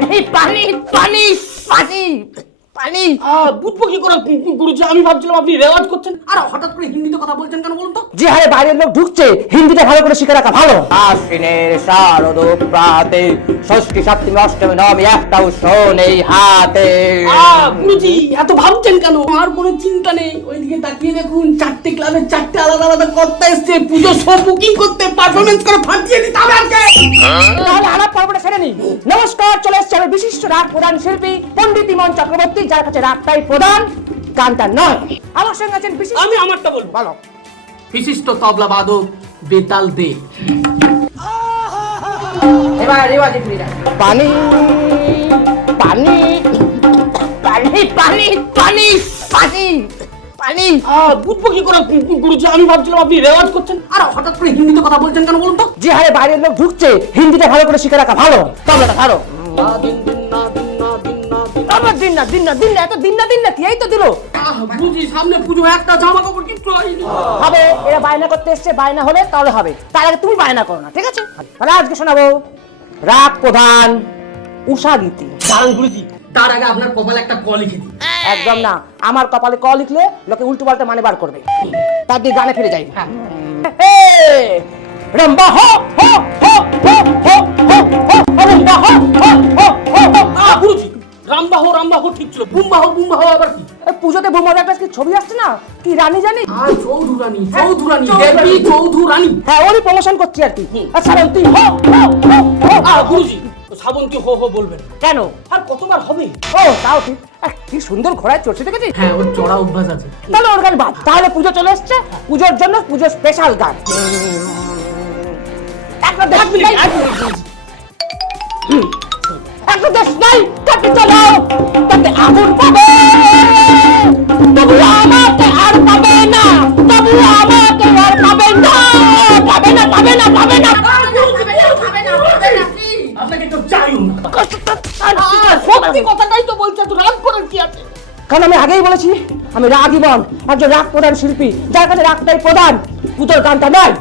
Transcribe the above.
পানি পানি পানি পানি পানি। বুঝব কি করে গুরুজি আমি ভাবছিলাম আপনি রেওয়াজ করছেন আর হঠাৎ করে হিন্দিতে কথা বলছেন কেন বলুন তো? যে হারে বাইরের লোক ঢুকছে হিন্দিটা ভালো করে শিখে রাখা ভালো। আশ্বিনের শারদ প্রাতে ষষ্ঠী সপ্তমী অষ্টমী নবমী একটা উৎসব নেই হাতে। গুরুজি এত ভাবছেন কেন? আর কোনো চিন্তা নেই। ওইদিকে তাকিয়ে দেখুন চারটে ক্লাবের চারটে আলাদা আলাদা কর্তা এসছে। পুজো সব বুকিং করতে পারফরমেন্স করে ফাটিয়ে দিতে হবে আজকে তাহলে আলাপ পর্বটা বিশিষ্ট রাগ প্রধান শিল্পী পণ্ডিত ইমন চক্রবর্তী যার কাছে রাগটাই প্রধান গানটা নয়। আমার সঙ্গে আছেন বিশিষ্ট আমি আমারটা বলব। বলো। বিশিষ্ট তবলা বাদক বেতাল দে। এবার রেওয়াজে ফিরে যান। পানি পানি পানি পানি পানি পানি পানি। বুঝব কি করে গুরুজি আমি ভাবছিলাম আপনি রেওয়াজ করছেন। আর হঠাৎ করে হিন্দিতে কথা বলছেন কেন বলুন তো? যে হারে বাইরের লোক ঢুকছে হিন্দিটা ভালো করে শিখে রাখা ভালো। তবলাটা ভালো। না দিন দিন না দিন না দিন না দিন আমার দিন না দিন না দিন না এত দিন না কি? এই তো দিল। আহ, সামনে পুজো একটা জামা কাপড় কিচ্ছু হয়নি হবে এরা বায়না করতে এসছে বায়না হলে তাহলে হবে। তার আগে তুমি বায়না করো না ঠিক আছে? তাহলে আজকে শোনাবো রাগ প্রধান উষা গীতি। দাঁড়ান গুরুজি তার আগে আপনার কপালে একটা ক লিখে দিই একদম না আমার কপালে ক লিখলে লোকে উল্টো পাল্টা মানে বার করবে। তার দিয়ে গানে ফিরে যাই। রম্বা হো রামবাহ রামবাহ ঠিক ছিল। বুমবাহ বুমবাহ আবার কি? এই পুজোতে বৌমার একটা আজকে ছবি আসছে না? কি রানী জানি? আর চৌধুরানী চৌধুরানী চৌধুরানী। দেবী চৌধুরানী। হ্যাঁ ওরই প্রমোশন করছি আর কি। তুই হো হো হো গুরুজি শ্রাবন্তী হো হো বলবেন। কেন? আর কতবার হবে? ও তাও ঠিক। কি সুন্দর ঘোড়ায় চড়ছে দেখেছিস হ্যাঁ ওর চড়া অভ্যাস আছে। তাহলে ওর গান বাদ। তাহলে পুজো চলে এসছে। পুজোর জন্য পুজো স্পেশাল গান। একটা দেখ। নাই একটা দেশ নাই তাতে চলো তাতে আগুন পাবে। তবু আমাকে আর পাবে না তবু আমাকে আর পাবে না পাবে না পাবে না পাবে না। আপনাকে কেউ চাইও না। সত্যি কথাটাই তো বলছে তো রাগ করার কি আছে? কারণ আমি আগেই বলেছি আমি রাগ ইমন একজন রাগ প্রধান শিল্পী যার কাছে রাগটাই প্রধান পুজোর গানটা নয়